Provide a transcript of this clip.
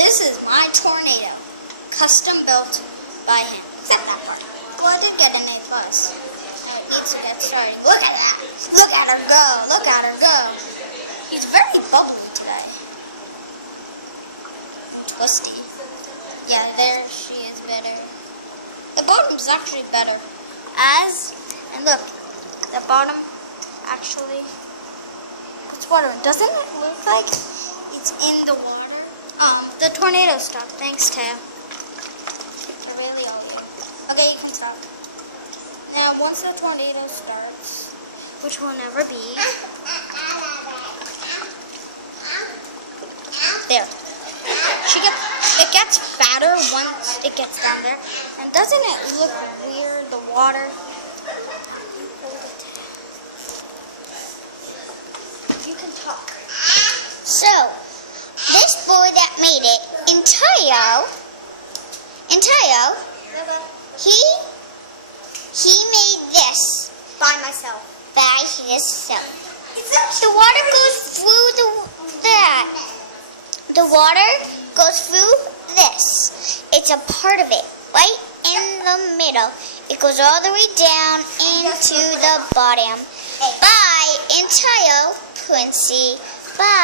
This is my Tornado, custom built by him. Except that part. Well, I did get an A+. Let's get started. Look at that. Look at her go. Look at her go. He's very bubbly today. Twisty. Yeah, there she is better. The bottom's actually better. And look, the bottom actually, it's water. Doesn't it look like it's in the water? The tornado stopped. Thanks, Teo. I really owe you. Okay, you can stop. Now, once the tornado starts, which will never be, there. It gets fatter once it gets down there. And doesn't it look weird, the water? Hold it. You can talk. So, this boy that made it, Tayo, he made this By myself. by himself. The water goes through the water goes through this. It's a part of it, right in the middle. It goes all the way down into the bottom. Bye, Tayo, Quincy. Bye.